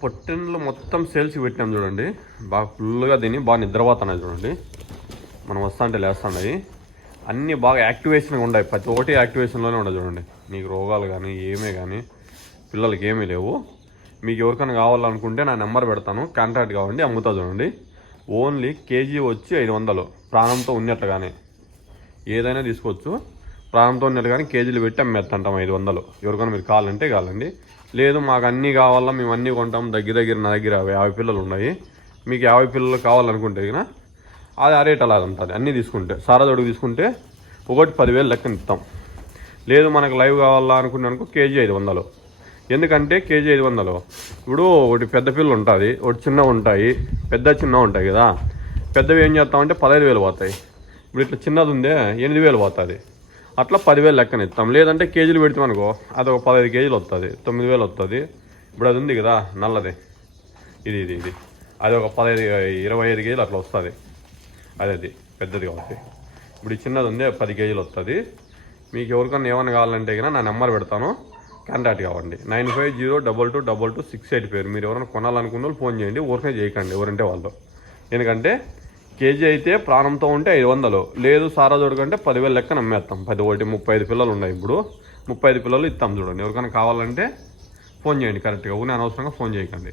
పొట్టెన్లు మొత్తం సేల్స్ పెట్టినాం చూడండి. బాగా ఫుల్గా తిని బాగా నిద్రపోతున్నాయి చూడండి. మనం వస్తుంటే లేస్తున్నాయి. అన్నీ బాగా యాక్టివేషన్గా ఉన్నాయి. ప్రతి ఒక్కటి యాక్టివేషన్లోనే ఉండదు చూడండి. మీకు రోగాలు కానీ ఏమీ కానీ పిల్లలకి ఏమీ లేవు. మీకు ఎవరికైనా కావాలనుకుంటే నా నెంబర్ పెడతాను, కాంటాక్ట్ కావండి, అమ్ముతా చూడండి. ఓన్లీ కేజీ వచ్చి 500 ప్రాణంతో ఉన్నట్లుగానే ఏదైనా తీసుకోవచ్చు. ప్రాణంతో ఉన్నట్లుగానే కేజీలు పెట్టి అమ్మేస్తుంటాం 500. ఎవరికైనా మీరు కావాలంటే కావాలండి. లేదు మాకు అన్నీ కావాలా, మేము అన్నీ కొంటాం, నా దగ్గర 50 పిల్లలు ఉన్నాయి, మీకు 50 పిల్లలు కావాలనుకుంటే కదా అది ఆ రేట్ అలా ఉంటుంది. అన్నీ తీసుకుంటే సారాదొడుగు తీసుకుంటే ఒకటి 10,000 లెక్కన ఇస్తాం. లేదు మనకు లైవ్ కావాలా అనుకున్నానుకో కేజీ 500. ఎందుకంటే కేజీ 500 ఇప్పుడు ఒకటి పెద్ద పిల్లలు ఉంటుంది, ఒకటి చిన్న ఉంటాయి, చిన్న ఉంటాయి కదా. పెద్దవి ఏం చేస్తామంటే 15,000 పోతాయి. ఇప్పుడు ఇట్లా చిన్నది ఉందే 8,000 పోతుంది. అట్లా 10,000 లెక్కన ఇస్తాం. లేదంటే కేజీలు పెడతామనుకో అది ఒక 15 కేజీలు వస్తుంది, 9,000 వస్తుంది. ఇప్పుడు అది ఉంది కదా నల్లది, ఇది అది ఒక 25 కేజీలు అట్లా వస్తుంది. అది పెద్దది కాబట్టి. ఇప్పుడు ఈ చిన్నది ఉంది 10 కేజీలు వస్తుంది. మీకు ఎవరికన్నా ఏమైనా కావాలంటే కన్నా నా నెంబర్ పెడతాను, కాంటాక్ట్ కావండి. 95022226 పేరు. మీరు ఎవరైనా కొనాలనుకున్న వాళ్ళు ఫోన్ చేయండి, ఊరికే చేయకండి ఎవరంటే వాళ్ళు. ఎందుకంటే కేజీ అయితే ప్రాణంతో ఉంటే 500, లేదు సారా దొడకంటే 10,000 లెక్కన అమ్మేస్తాం. 35 పిల్లలు ఉన్నాయి. ఇప్పుడు 35 పిల్లలు ఇస్తాం చూడండి. ఎవరికైనా కావాలంటే ఫోన్ చేయండి కరెక్ట్గా. ఊనే అనవసరంగా ఫోన్ చేయకండి.